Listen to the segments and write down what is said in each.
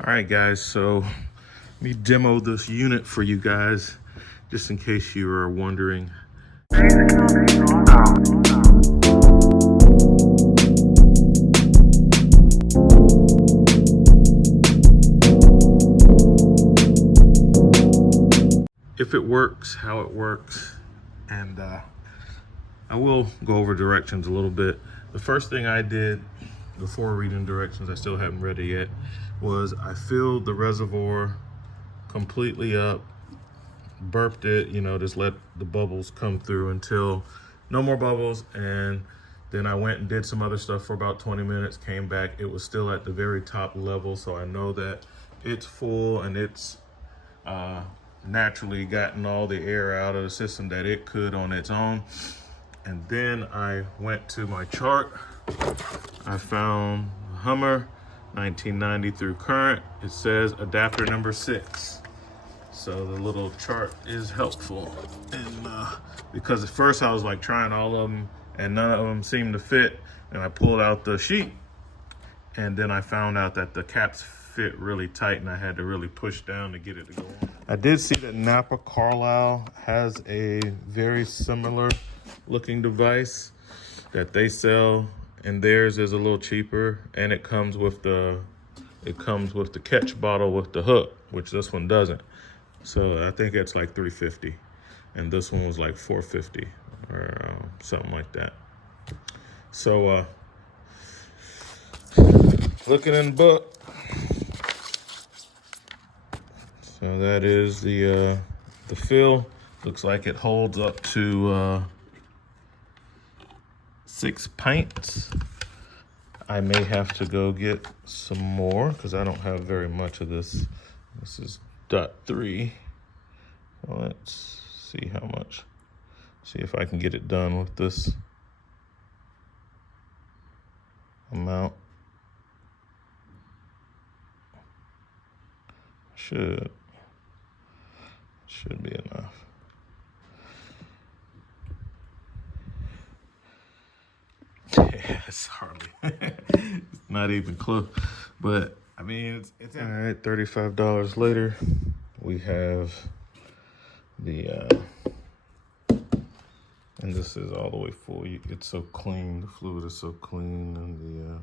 All right, guys, so let me demo this unit for you guys, just in case you are wondering. If it works, how it works, and I will go over directions a little bit. The first thing I did before reading directions, I still haven't read it yet, was I filled the reservoir completely up, burped it, just let the bubbles come through until no more bubbles, and then I went and did some other stuff for about 20 minutes, came back, it was still at the very top level, so I know that it's full and it's naturally gotten all the air out of the system that it could on its own. And then I went to my chart. I found Hummer 1990 through current. It says adapter number 6. So the little chart is helpful. And because at first I was like trying all of them and none of them seemed to fit. And I pulled out the sheet and then I found out that the caps fit really tight and I had to really push down to get it to go on. I did see that Napa Carlisle has a very similar looking device that they sell, and theirs is a little cheaper, and it comes with the catch bottle with the hook, which this one doesn't. So I think it's like $350, and this one was like $450 or something like that. So looking in the book, so that is the fill. Looks like it holds up to 6 pints. I may have to go get some more because I don't have very much of this. This is .3. Let's see how much. See if I can get it done with this amount. Should be enough. Yeah, it's hardly. It's not even close. But I mean, it's all right. $35 later, we have the and this is all the way full. It's so clean. The fluid is so clean, and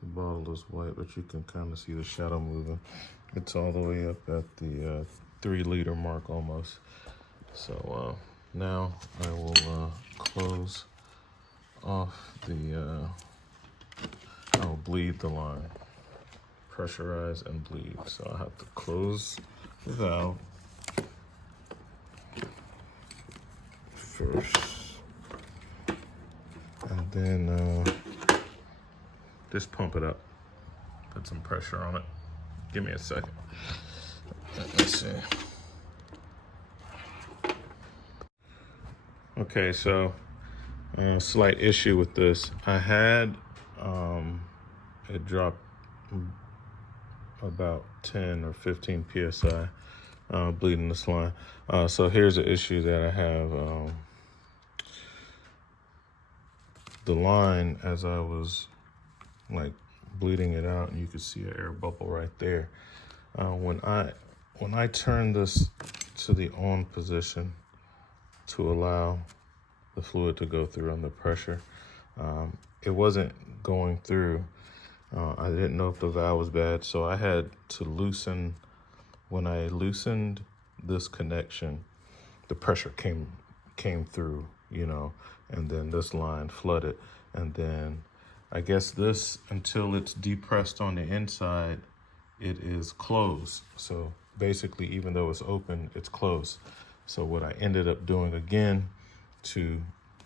the bottle is white, but you can kind of see the shadow moving. It's all the way up at the 3 liter mark almost. So now I will close off I'll bleed the line, pressurize and bleed. So I have to close the valve first, and then just pump it up, put some pressure on it. Give me a second. Let's see. Okay, so slight issue with this. I had it dropped about 10 or 15 psi bleeding this line. So here's the issue that I have. The line, as I was like bleeding it out, and you could see an air bubble right there. When I turn this to the on position to allow the fluid to go through under pressure, it wasn't going through. I didn't know if the valve was bad, so I had to loosen. When I loosened this connection, the pressure came through, and then this line flooded, and then I guess this, until it's depressed on the inside, it is closed. So basically, even though it's open, it's closed. So what I ended up doing again to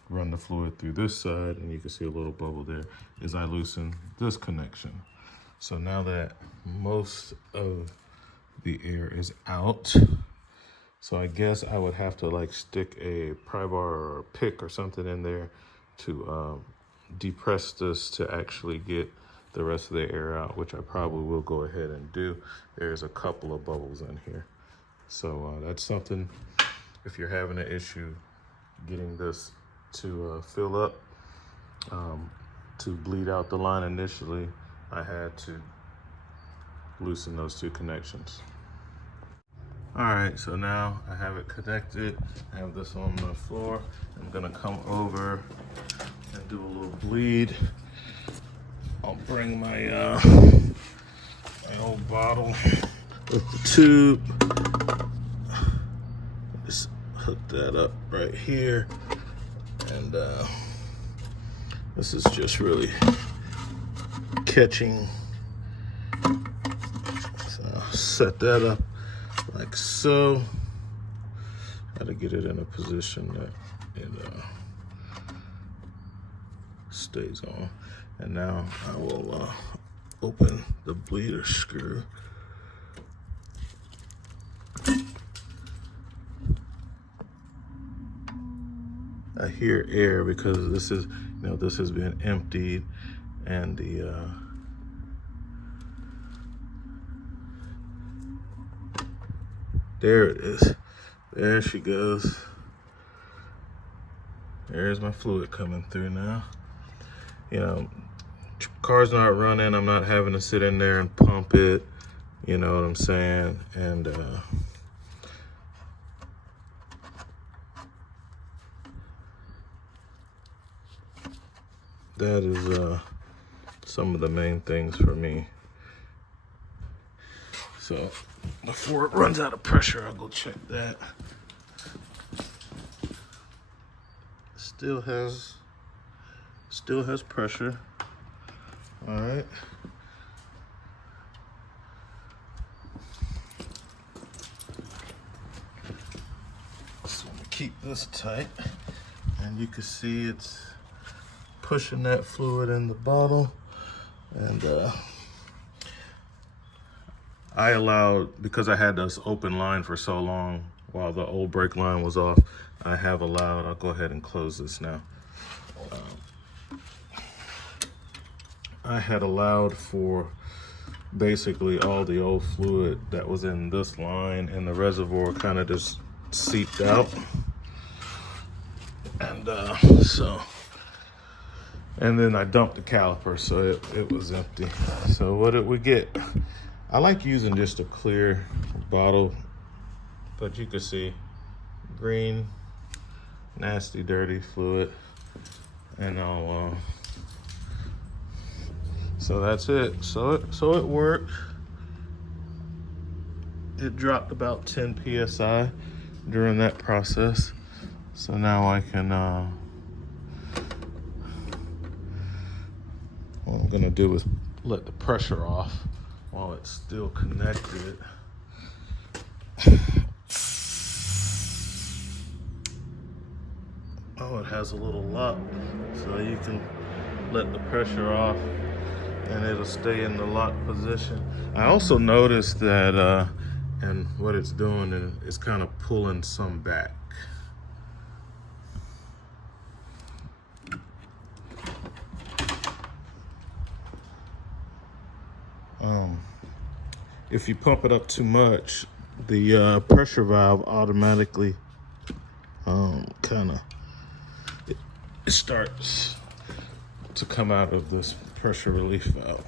run the fluid through this side, and you can see a little bubble there, is I loosened this connection. So now that most of the air is out, so I guess I would have to like stick a pry bar or a pick or something in there to depress this to actually get the rest of the air out, which I probably will go ahead and do. There's a couple of bubbles in here. So that's something, if you're having an issue getting this to fill up, to bleed out the line initially, I had to loosen those two connections. All right, so now I have it connected. I have this on the floor. I'm gonna come over and do a little bleed. I'll bring my old bottle with the tube. Just hook that up right here. And this is just really catching. So I'll set that up like so. Got to get it in a position that it stays on. And now I will open the bleeder screw. I hear air because this is, this has been emptied, and the there it is. There she goes. There's my fluid coming through now. Car's not running. I'm not having to sit in there and pump it. You know what I'm saying? And that is some of the main things for me. So before it runs out of pressure, I'll go check that. Still has pressure. All right. So I'm gonna keep this tight, and you can see it's pushing that fluid in the bottle. And I allowed, because I had this open line for so long while the old brake line was off, I'll go ahead and close this now. I had allowed for basically all the old fluid that was in this line, and the reservoir kind of just seeped out. And and then I dumped the caliper, so it was empty. So what did we get? I like using just a clear bottle, but you can see green, nasty, dirty fluid. And so that's it. So it worked. It dropped about 10 PSI during that process. So now I can, what I'm gonna do is let the pressure off while it's still connected. Oh, it has a little lock, so you can let the pressure off and it'll stay in the lock position. I also noticed that, and what it's doing is it's kind of pulling some back. If you pump it up too much, the pressure valve automatically it starts to come out of this pressure relief valve.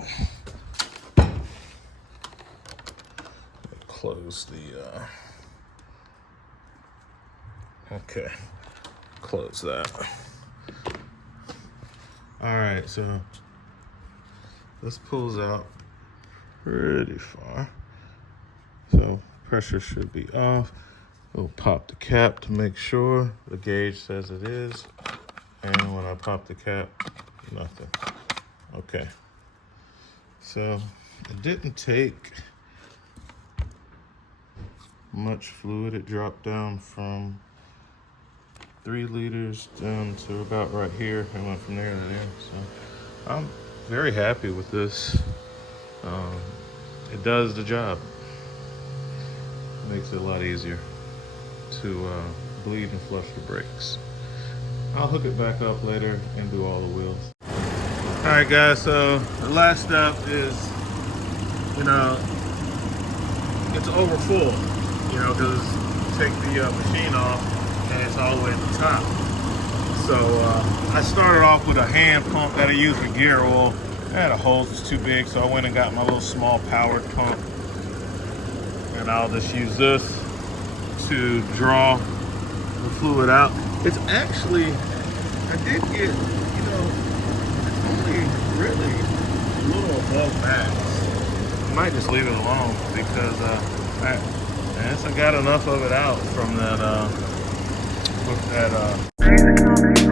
Close the okay, close that. All right, so this pulls out pretty far, so pressure should be off. We'll pop the cap to make sure. The gauge says it is, and when I pop the cap, nothing. Okay, so it didn't take much fluid. It dropped down from 3 liters down to about right here. I went from there to there, so I'm very happy with this. It does the job. It makes it a lot easier to bleed and flush the brakes. I'll hook it back up later and do all the wheels. All right, guys, so the last step is, it's over full, because you take the machine off and it's all the way at the top. So I started off with a hand pump that I use with gear oil, I had a hose that's too big, so I went and got my little small powered pump. And I'll just use this to draw the fluid out. It's actually, I did get, you know, it's only really a little above max. I might just leave it alone because I got enough of it out from that, with that,